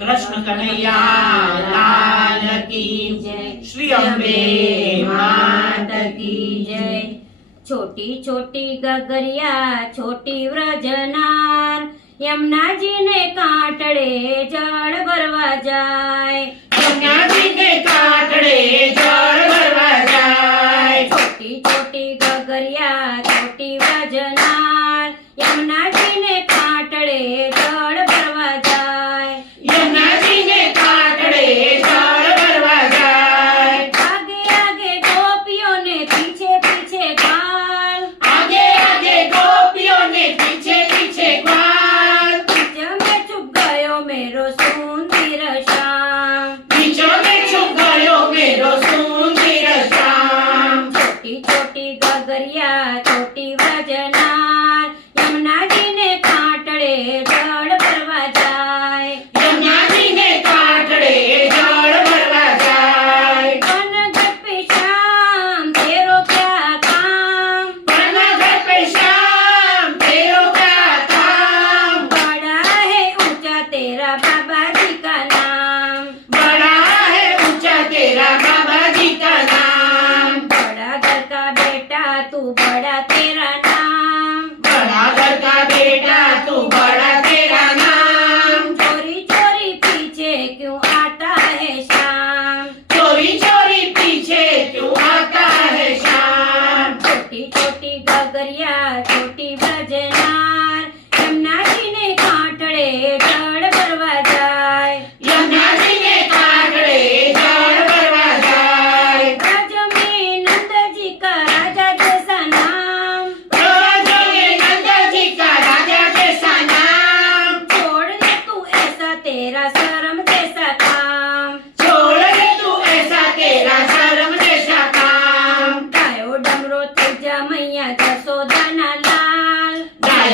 કૃષ્ણ કનૈયા શ્રી અંબે માત જય. છોટી છોટી ગગરિયા છોટી વ્રજનાર યમુનાજીને કાંટડે જળ ભરવા જાય. યમુનાજીને કાંટડે જળ ભરવા જાય. છોટી છોટી ગગરિયા છોટી વ્રજનાર